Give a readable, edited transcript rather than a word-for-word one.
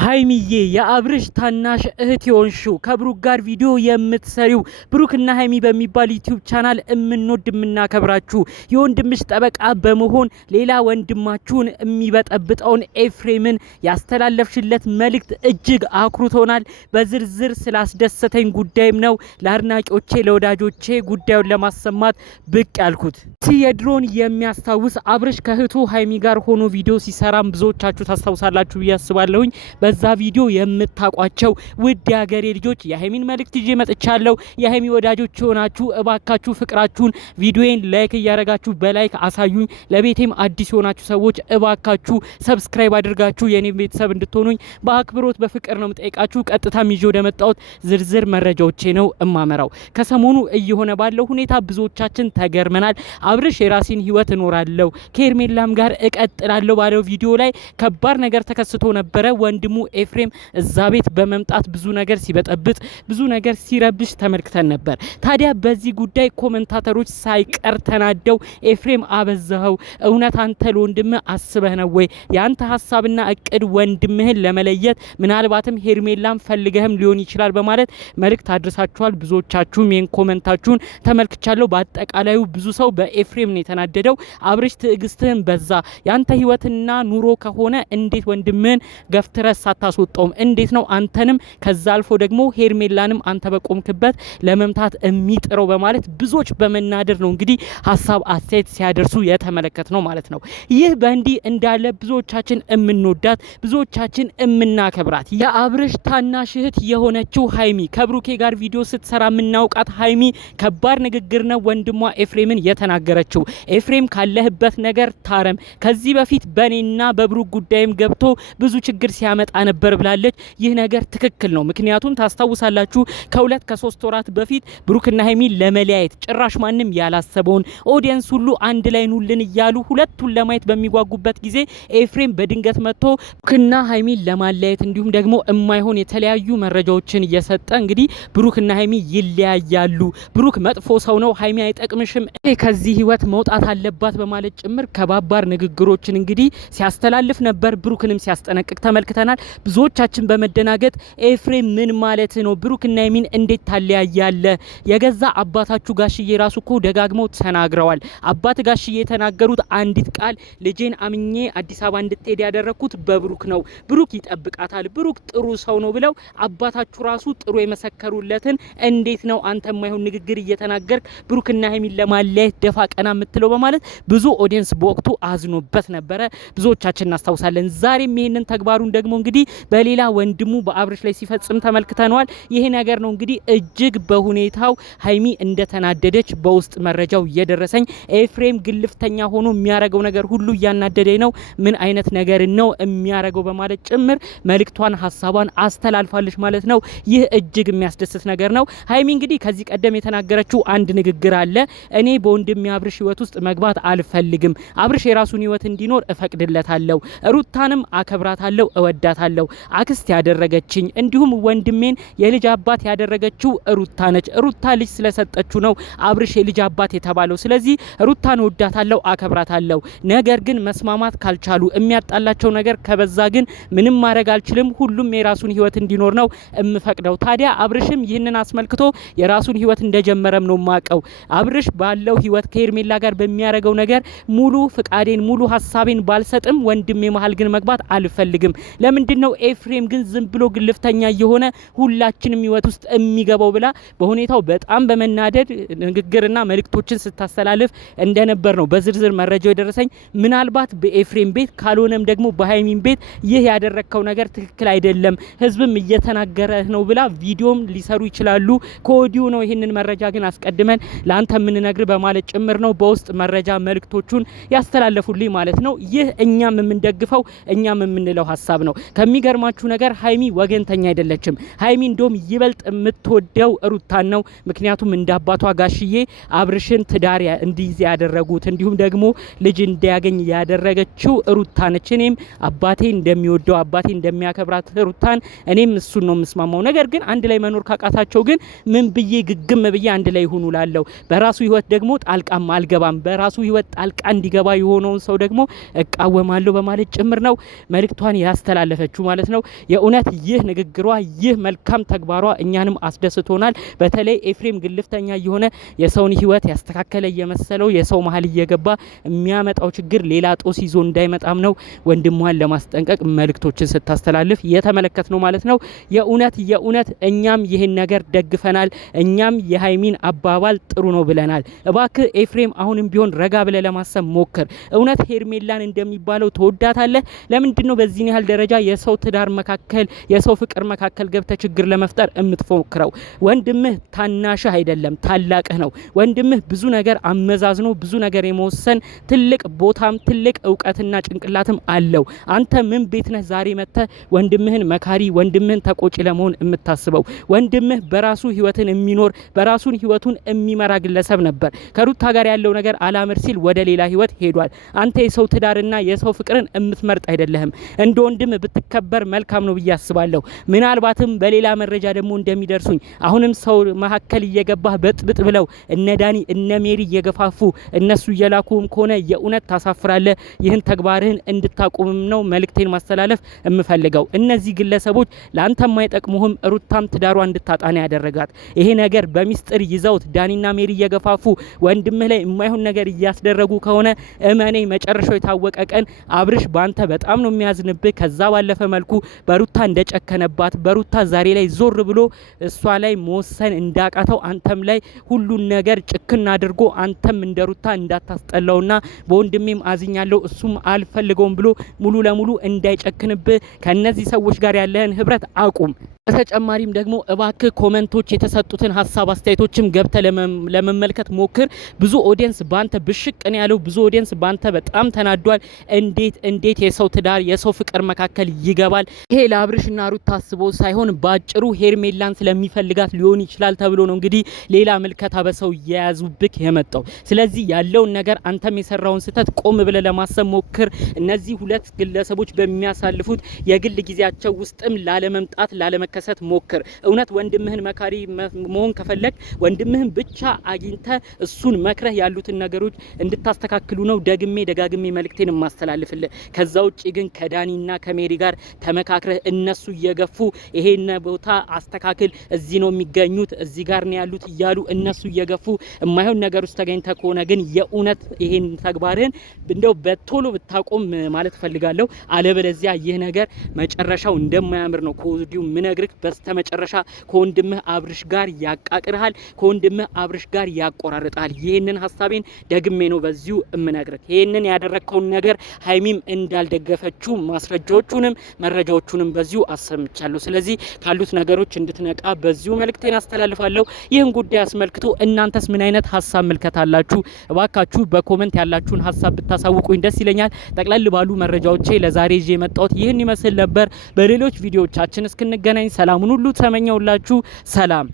ሃይሚዬ የአብርሽ ታናሽ እህት የሆንሽው ከብሩክ ጋር ቪዲዮ የምትሰሪው ብሩክና ሃይሚ በሚባል ዩቲዩብ ቻናል እምንወድ የምናከብራችሁ የወንድምሽ ጠበቃ በመሆን ሌላ ወንድማችሁን የሚበጠብጠውን ኤፍሬምን ያስተላለፍሽለት መልእክት እጅግ አኩርቶናል። በዝርዝር ስላስደሰተኝ ጉዳይም ነው ለአድናቂዎቼ ለወዳጆቼ ጉዳዩን ለማሰማት ብቅ ያልኩት። የድሮን የሚያስታውስ አብርሽ ከእህቱ ሃይሚ ጋር ሆኖ ቪዲዮ ሲሰራም ብዙዎቻችሁ ታስታውሳላችሁ ብዬ አስባለሁኝ። በዛ ቪዲዮ የምታቋቸው ውድ የሀገሬ ልጆች የሃይሚን መልእክት ይዤ መጥቻለሁ። የሃይሚ ወዳጆች ሆናችሁ እባካችሁ ፍቅራችሁን ቪዲዮን ላይክ እያረጋችሁ በላይክ አሳዩኝ። ለቤቴም አዲስ የሆናችሁ ሰዎች እባካችሁ ሰብስክራይብ አድርጋችሁ የኔ ቤተሰብ እንድትሆኑኝ በአክብሮት በፍቅር ነው የምጠይቃችሁ። ቀጥታም ይዤ ወደ መጣሁት ዝርዝር መረጃዎቼ ነው እማመራው። ከሰሞኑ እየሆነ ባለው ሁኔታ ብዙዎቻችን ተገርመናል። አብርሽ የራሴን ህይወት እኖራለሁ ከሄርሜላም ጋር እቀጥላለሁ ባለው ቪዲዮ ላይ ከባድ ነገር ተከስቶ ነበረ። ወንድሙ ኤፍሬም እዛ ቤት በመምጣት ብዙ ነገር ሲበጠብጥ ብዙ ነገር ሲረብሽ ተመልክተን ነበር። ታዲያ በዚህ ጉዳይ ኮሜንታተሮች ሳይቀር ተናደው ኤፍሬም አበዛኸው፣ እውነት አንተ ለወንድምህ አስበህ ነው ወይ? ያንተ ሀሳብና እቅድ ወንድምህን ለመለየት ምናልባትም ሄርሜላም ፈልገህም ሊሆን ይችላል በማለት መልእክት አድርሳችኋል። ብዙዎቻችሁም ይህን ኮሜንታችሁን ተመልክቻለሁ። በአጠቃላዩ ብዙ ሰው በኤፍሬም ነው የተናደደው። አብርሽ ትዕግስትህን በዛ፣ ያንተ ህይወትና ኑሮ ከሆነ እንዴት ወንድምህን ገፍትረስ ሳታስወጣውም? እንዴት ነው አንተንም ከዛ አልፎ ደግሞ ሄርሜላንም አንተ በቆምክበት ለመምታት የሚጥረው? በማለት ብዙዎች በመናደር ነው እንግዲህ ሀሳብ አስተያየት ሲያደርሱ የተመለከት ነው ማለት ነው። ይህ በእንዲህ እንዳለ ብዙዎቻችን የምንወዳት ብዙዎቻችን የምናከብራት የአብርሽ ታናሽ እህት የሆነችው ሃይሚ ከብሩኬ ጋር ቪዲዮ ስትሰራ የምናውቃት ሃይሚ ከባድ ንግግር ነው ወንድሟ ኤፍሬምን የተናገረችው። ኤፍሬም ካለህበት ነገር ታረም፣ ከዚህ በፊት በኔና በብሩክ ጉዳይም ገብቶ ብዙ ችግር ሲያመጣ ነበር ብላለች። ይህ ነገር ትክክል ነው። ምክንያቱም ታስታውሳላችሁ ከሁለት ከሶስት ወራት በፊት ብሩክና ሃይሚ ለመለያየት ጭራሽ ማንም ያላሰበውን ኦዲየንስ ሁሉ አንድ ላይ ኑልን እያሉ ሁለቱን ለማየት በሚጓጉበት ጊዜ ኤፍሬም በድንገት መጥቶ ብሩክና ሃይሚን ለማለያየት እንዲሁም ደግሞ የማይሆን የተለያዩ መረጃዎችን እየሰጠ እንግዲህ ብሩክና ሃይሚ ይለያያሉ፣ ብሩክ መጥፎ ሰው ነው፣ ሃይሚ አይጠቅምሽም፣ ከዚህ ህይወት መውጣት አለባት በማለት ጭምር ከባባር ንግግሮችን እንግዲህ ሲያስተላልፍ ነበር። ብሩክንም ሲያስጠነቅቅ ተመልክተናል። ብዙዎቻችን በመደናገጥ ኤፍሬም ምን ማለት ነው? ብሩክና ሃይሚን እንዴት ታለያያለ? የገዛ አባታችሁ ጋሽዬ ራሱ እኮ ደጋግመው ተናግረዋል። አባት ጋሽዬ የተናገሩት አንዲት ቃል ልጄን አምኜ አዲስ አበባ እንድትሄድ ያደረኩት በብሩክ ነው፣ ብሩክ ይጠብቃታል፣ ብሩክ ጥሩ ሰው ነው ብለው አባታችሁ ራሱ ጥሩ የመሰከሩለትን እንዴት ነው አንተ የማይሆን ንግግር እየተናገርክ ብሩክና ሃይሚን ለማለያየት ደፋ ቀና የምትለው? በማለት ብዙ ኦዲየንስ በወቅቱ አዝኖበት ነበረ። ብዙዎቻችን እናስታውሳለን። ዛሬም ይሄንን ተግባሩን ደግሞ እንግዲህ በሌላ ወንድሙ በአብርሽ ላይ ሲፈጽም ተመልክተናል። ይሄ ነገር ነው እንግዲህ እጅግ በሁኔታው ሃይሚ እንደተናደደች በውስጥ መረጃው እየደረሰኝ። ኤፍሬም ግልፍተኛ ሆኖ የሚያረገው ነገር ሁሉ እያናደደኝ ነው፣ ምን አይነት ነገር ነው የሚያረገው? በማለት ጭምር መልእክቷን ሀሳቧን አስተላልፋለች ማለት ነው። ይህ እጅግ የሚያስደስት ነገር ነው። ሃይሚ እንግዲህ ከዚህ ቀደም የተናገረችው አንድ ንግግር አለ። እኔ በወንድም የአብርሽ ህይወት ውስጥ መግባት አልፈልግም፣ አብርሽ የራሱን ህይወት እንዲኖር እፈቅድለታለሁ፣ ሩታንም አከብራታለሁ፣ እወዳታለሁ፣ አክስት ያደረገችኝ እንዲሁም ወንድሜን የልጅ አባት ያደረገችው ሩታ ነች። ሩታ ልጅ ስለሰጠችው ነው አብርሽ የልጅ አባት የተባለው። ስለዚህ ሩታን እወዳታለሁ፣ አከብራታለሁ። ነገር ግን መስማማት ካልቻሉ የሚያጣላቸው ነገር ከበዛ ግን ምንም ማድረግ አልችልም፣ ሁሉም የራሱን ህይወት እንዲኖር ነው እምፈቅደው። ታዲያ አብርሽም ይህንን አስመልክቶ የራሱን ህይወት እንደጀመረም ነው ማቀው። አብርሽ ባለው ህይወት ከሄርሜላ ጋር በሚያረገው ነገር ሙሉ ፍቃዴን ሙሉ ሀሳቤን ባልሰጥም ወንድሜ መሀል ግን መግባት አልፈልግም። ለምንድነው ኤፍሬም ግን ዝም ብሎ ግልፍተኛ የሆነ ሁላችንም ህይወት ውስጥ የሚገባው ብላ በሁኔታው በጣም በመናደድ ንግግርና መልእክቶችን ስታስተላልፍ እንደነበር ነው በዝርዝር መረጃው የደረሰኝ። ምናልባት በኤፍሬም ቤት ካልሆነም ደግሞ በሃይሚን ቤት ይህ ያደረከው ነገር ትክክል አይደለም፣ ህዝብም እየተናገረ ነው ብላ ቪዲዮም ሊሰሩ ይችላሉ። ከወዲሁ ነው ይህንን መረጃ ግን አስቀድመን ለአንተ የምንነግር በማለት ጭምር ነው በውስጥ መረጃ መልእክቶቹን ያስተላለፉልኝ ማለት ነው። ይህ እኛም የምንደግፈው እኛም የምንለው ሀሳብ ነው። ከሚገርማችሁ ነገር ሃይሚ ወገንተኛ አይደለችም። ሃይሚ እንደውም ይበልጥ የምትወደው ሩታን ነው። ምክንያቱም እንደ አባቷ ጋሽዬ አብርሽን ትዳር እንዲይዝ ያደረጉት እንዲሁም ደግሞ ልጅ እንዲያገኝ ያደረገችው ሩታ ነች። እኔም አባቴ እንደሚወደው አባቴ እንደሚያከብራት ሩታን እኔም እሱን ነው የምስማማው። ነገር ግን አንድ ላይ መኖር ካቃታቸው ግን ምን ብዬ ግግም ብዬ አንድ ላይ ይሁኑ ላለው በራሱ ህይወት ደግሞ ጣልቃም አልገባም፣ በራሱ ህይወት ጣልቃ እንዲገባ የሆነውን ሰው ደግሞ እቃወማለሁ በማለት ጭምር ነው መልእክቷን ያስተላለፈችው። ያለችው ማለት ነው። የእውነት ይህ ንግግሯ ይህ መልካም ተግባሯ እኛንም አስደስቶናል። በተለይ ኤፍሬም ግልፍተኛ የሆነ የሰውን ህይወት ያስተካከለ እየመሰለው የሰው መሀል እየገባ የሚያመጣው ችግር ሌላ ጦስ ይዞ እንዳይመጣም ነው ወንድሟን ለማስጠንቀቅ መልእክቶችን ስታስተላልፍ የተመለከት ነው ማለት ነው። የእውነት እኛም ይህን ነገር ደግፈናል። እኛም የሃይሚን አባባል ጥሩ ነው ብለናል። እባክህ ኤፍሬም አሁንም ቢሆን ረጋ ብለ ለማሰብ ሞክር። እውነት ሄርሜላን እንደሚባለው ተወዳታለህ? ለምንድነው በዚህ ያህል ደረጃ የሰው ትዳር መካከል የሰው ፍቅር መካከል ገብተ ችግር ለመፍጠር እምትፎክረው? ወንድምህ ታናሽህ አይደለም ታላቅህ ነው። ወንድምህ ብዙ ነገር አመዛዝኖ ብዙ ነገር የመወሰን ትልቅ ቦታም ትልቅ እውቀትና ጭንቅላትም አለው። አንተ ምን ቤት ነህ ዛሬ መጥተህ ወንድምህን መካሪ ወንድምህን ተቆጪ ለመሆን የምታስበው? ወንድምህ በራሱ ህይወትን የሚኖር በራሱን ህይወቱን የሚመራ ግለሰብ ነበር። ከሩታ ጋር ያለው ነገር አላምር ሲል ወደ ሌላ ህይወት ሄዷል። አንተ የሰው ትዳርና የሰው ፍቅርን የምትመርጥ አይደለህም። እንደ ወንድም ብትከበር መልካም ነው ብዬ አስባለሁ። ምናልባትም በሌላ መረጃ ደግሞ እንደሚደርሱኝ አሁንም ሰው መካከል እየገባህ በጥብጥ ብለው እነ ዳኒ እነ ሜሪ እየገፋፉ እነሱ እየላኩም ከሆነ የእውነት ታሳፍራለህ። ይህን ተግባርህን እንድታቆምም ነው መልእክቴን ማስተላለፍ የምፈልገው። እነዚህ ግለሰቦች ለአንተ የማይጠቅሙህም ሩታም ትዳሯ እንድታጣና ያደረጋት ይሄ ነገር በሚስጥር ይዘውት ዳኒና ሜሪ እየገፋፉ ወንድምህ ላይ የማይሆን ነገር እያስደረጉ ከሆነ እመኔ መጨረሻው የታወቀ ቀን አብርሽ ባንተ በጣም ነው የሚያዝንብህ። ከዛ ባለፈ መልኩ በሩታ እንደጨከነባት በሩታ ዛሬ ላይ ዞር ብሎ እሷ ላይ መወሰን እንዳቃተው አንተም ላይ ሁሉን ነገር ጭክና አድርጎ አንተም እንደሩታ እንዳታስጠላውና በወንድሜም አዝኛለሁ እሱም አልፈልገውም ብሎ ሙሉ ለሙሉ እንዳይጨክንብህ ከነዚህ ሰዎች ጋር ያለህን ህብረት አቁም። በተጨማሪም ደግሞ እባክህ ኮሜንቶች የተሰጡትን ሀሳብ አስተያየቶችም ገብተ ለመመልከት ሞክር። ብዙ ኦዲየንስ ባንተ ብሽቅን ያለው ብዙ ኦዲየንስ ባንተ በጣም ተናዷል። እንዴት የሰው ትዳር የሰው ፍቅር መካከል ይገባል? ይሄ ለአብርሽና ሩታ ታስቦ ሳይሆን ባጭሩ ሄርሜላን ስለሚፈልጋት ሊሆን ይችላል ተብሎ ነው እንግዲህ ሌላ ምልከታ በሰው እየያዙብክ የመጣው። ስለዚህ ያለውን ነገር አንተም የሰራውን ስህተት ቆም ብለ ለማሰብ ሞክር። እነዚህ ሁለት ግለሰቦች በሚያሳልፉት የግል ጊዜያቸው ውስጥም ላለመምጣት ላለመከሰት ሞክር። እውነት ወንድምህን መካሪ መሆን ከፈለክ ወንድምህን ብቻ አግኝተ እሱን መክረህ ያሉትን ነገሮች እንድታስተካክሉ ነው ደጋግሜ መልእክቴን ማስተላልፍልህ። ከዛ ውጪ ግን ከዳኒና ከሜሪ ጋር ተመካክረህ እነሱ እየገፉ ይሄን ቦታ አስተካክል እዚህ ነው የሚገኙት እዚህ ጋር ነው ያሉት እያሉ እነሱ እየገፉ የማይሆን ነገር ውስጥ ተገኝተ ከሆነ ግን የእውነት ይሄን ተግባርህን እንደው በቶሎ ብታቆም ማለት ፈልጋለሁ። አለበለዚያ ይህ ነገር መጨረሻው እንደማያምር ነው ከወዲሁ ምነግርህ። በስተመጨረሻ ከወንድምህ አብርሽ ጋር ያቃቅርሃል፣ ከወንድምህ አብርሽ ጋር ያቆራርጣል። ይሄንን ሐሳቤን ደግሜ ነው በዚሁ እምነግርህ። ይሄንን ያደረከውን ነገር ሃይሚም እንዳልደገፈችው ማስረጃዎቹንም መረጃዎቹንም በዚሁ አሰምቻለሁ። ስለዚህ ካሉት ነገሮች እንድትነቃ በዚሁ መልእክቴን አስተላልፋለሁ። ይህን ጉዳይ አስመልክቶ እናንተስ ምን አይነት ሐሳብ ምልከታላችሁ? እባካችሁ በኮሜንት ያላችሁን ሐሳብ ብታሳውቁኝ ደስ ይለኛል። ጠቅለል ባሉ መረጃዎቼ ለዛሬ ይዤ የመጣሁት ይህን ይመስል ነበር። በሌሎች ቪዲዮዎቻችን እስክንገናኝ ሰላሙን ሁሉ ተመኘውላችሁ። ሰላም